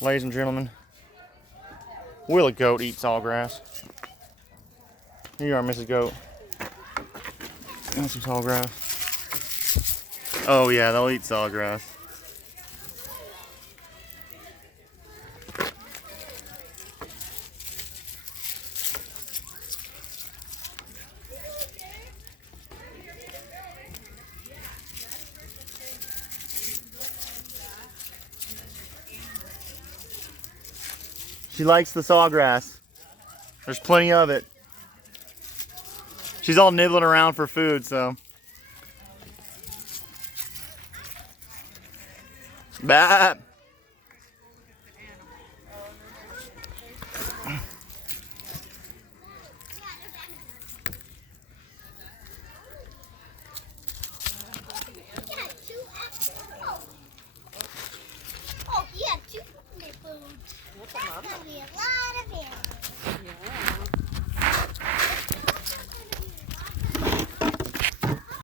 ladies and gentlemen. Will a goat eat sawgrass? Here you are, Mrs. Goat. And some sawgrass. Oh yeah, they'll eat sawgrass. She likes the sawgrass. There's plenty of it. She's all nibbling around for food, so. Bah. Oh, yeah, two nipples. That's gonna be a lot of animals.